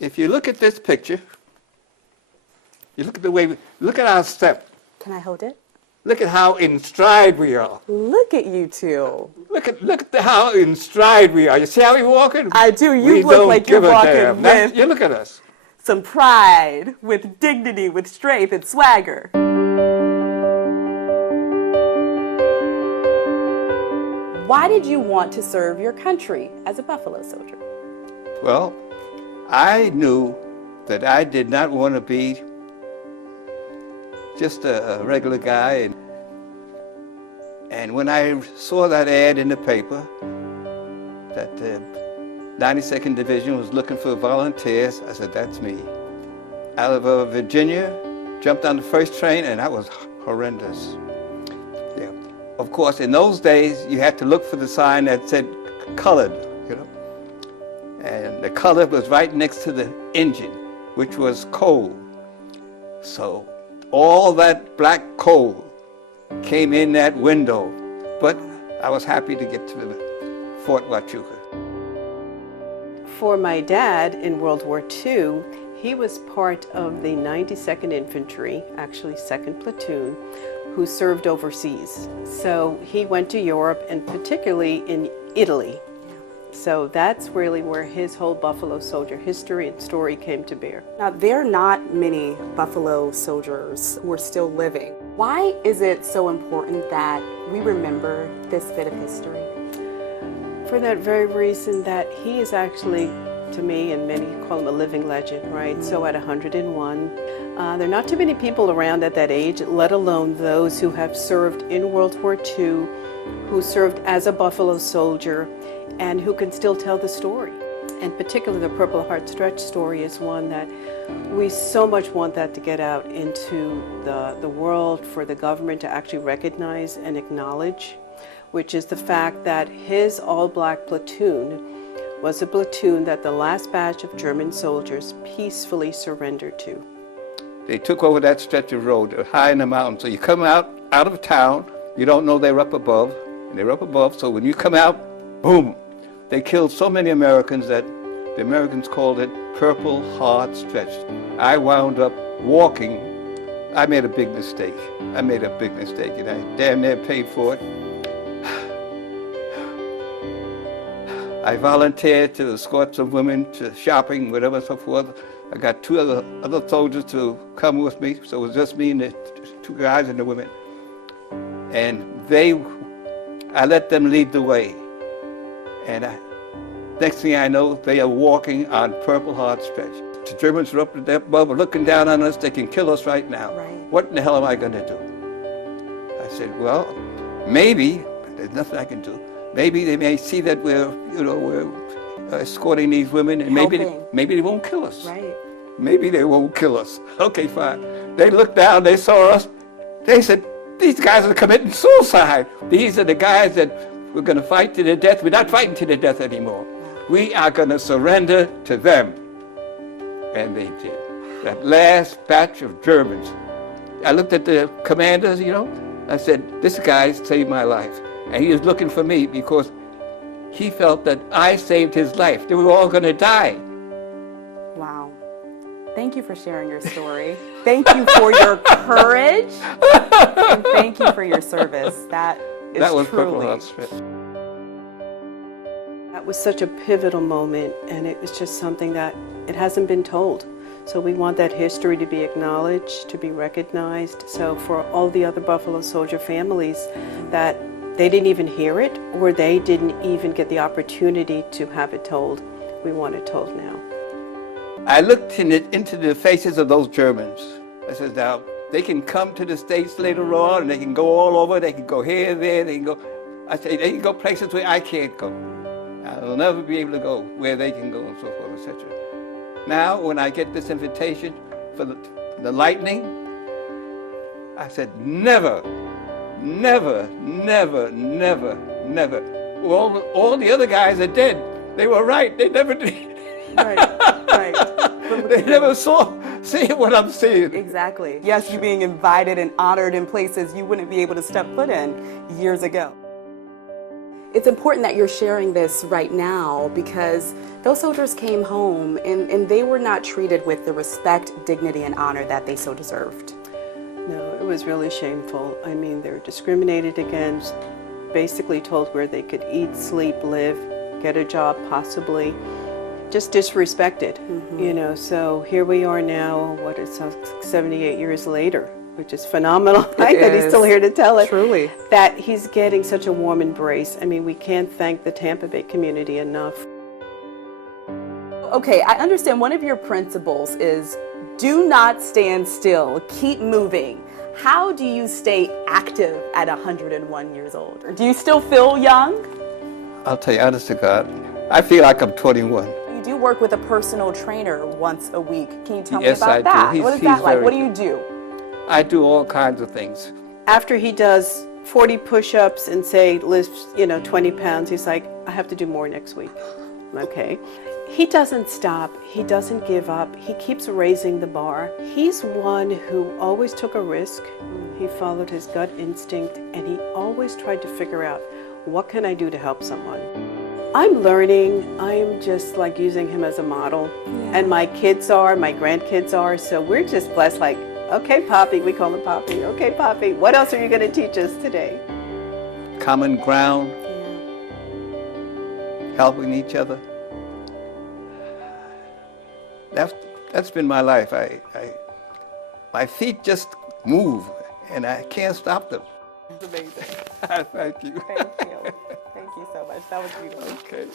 If you look at this picture, you look at the way, look at our step. Can I hold it? Look at how in stride we are. Look at you two. Look at how in stride we are. You see how we're walking? I do. You We look don't like you're give a walking damn. with You look at us. some pride, with dignity, with strength and swagger. Why did you want to serve your country as a Buffalo Soldier? Well, I knew that I did not want to be just a regular guy. And when I saw that ad in the paper that the 92nd Division was looking for volunteers, I said, that's me. Out of Virginia, jumped on the first train, and that was horrendous. Yeah. Of course, in those days, you had to look for the sign that said colored, you know. And the color was right next to the engine, which was coal. So all that black coal came in that window, but I was happy to get to the Fort Huachuca. For my dad in World War II, he was part of the 92nd Infantry, actually 2nd Platoon, who served overseas. So he went to Europe and particularly in Italy. So that's really where his whole Buffalo Soldier history and story came to bear. Now, there are not many Buffalo Soldiers who are still living. Why is it so important that we remember this bit of history? For that very reason that he is actually, to me, and many call him a living legend, right? So at 101, there are not too many people around at that age, let alone those who have served in World War II, who served as a Buffalo Soldier, and who can still tell the story. And particularly the Purple Heart Stretch story is one that we so much want that to get out into the world, for the government to actually recognize and acknowledge, which is the fact that his all-black platoon was a platoon that the last batch of German soldiers peacefully surrendered to. They took over that stretch of road high in the mountains. So you come out of town, you don't know they're up above, and they're up above, so when you come out, boom! They killed so many Americans that the Americans called it Purple Heart Stretch. I wound up walking. I made a big mistake. And I damn near paid for it. I volunteered to escort some women to shopping, whatever, so forth. I got two other soldiers to come with me, so it was just me and the two guys and the women. And I let them lead the way. And next thing I know, they are walking on Purple Heart Stretch. The Germans are up above, looking down on us. They can kill us right now. Right. What in the hell am I going to do? I said, well, maybe, there's nothing I can do. Maybe they may see that we're escorting these women, and maybe they won't kill us. Right. Maybe they won't kill us. Okay, fine. They looked down, they saw us. They said, these guys are committing suicide. These are the guys that we're going to fight to the death. We're not fighting to the death anymore. We are going to surrender to them. And they did. That last batch of Germans. I looked at the commanders, I said, this guy saved my life. And he was looking for me because he felt that I saved his life. They were all going to die. Wow. Thank you for sharing your story. Thank you for your courage. And thank you for your service. That was Purple Heart Stretch. That was such a pivotal moment, and it was just something that it hasn't been told. So we want that history to be acknowledged, to be recognized. So for all the other Buffalo Soldier families that they didn't even hear it, or they didn't even get the opportunity to have it told, we want it told now. I looked into the faces of those Germans. I said, now, they can come to the States later on, and they can go all over. They can go here, there, they can go. I say, they can go places where I can't go. I'll never be able to go where they can go, and so forth, etc. Now, when I get this invitation for the lightning, I said, never, never, never, never, never. All the other guys are dead. They were right. They never did. Right. They never see what I'm seeing. Exactly. Yes, you being invited and honored in places you wouldn't be able to step foot in years ago. it's important that you're sharing this right now because those soldiers came home and they were not treated with the respect, dignity, and honor that they so deserved. No, it was really shameful. I mean, they were discriminated against, basically told where they could eat, sleep, live, get a job possibly, just disrespected, you know. So here we are now, 78 years later, which is phenomenal. That he's still here to tell it. Truly. That he's getting such a warm embrace. I mean, we can't thank the Tampa Bay community enough. Okay, I understand one of your principles is do not stand still, keep moving. How do you stay active at 101 years old? Or do you still feel young? I'll tell you, honest to God, I feel like I'm 21. You do work with a personal trainer once a week. Can you tell Yes, me about I do. that? What is that like? very What do you good. do? I do all kinds of things. After he does 40 push-ups and say lifts, 20 pounds, he's like, I have to do more next week. Okay. He doesn't stop. He doesn't give up. He keeps raising the bar. He's one who always took a risk. He followed his gut instinct, and he always tried to figure out, what can I do to help someone? I'm learning. I'm just like using him as a model. And my grandkids are, so we're just blessed, like, okay, Poppy, we call him Poppy. Okay, Poppy, what else are you going to teach us today? Common ground, helping each other. That's been my life. My feet just move, and I can't stop them. It's amazing. Thank you. Thank you. Thank you so much. That was beautiful. Okay.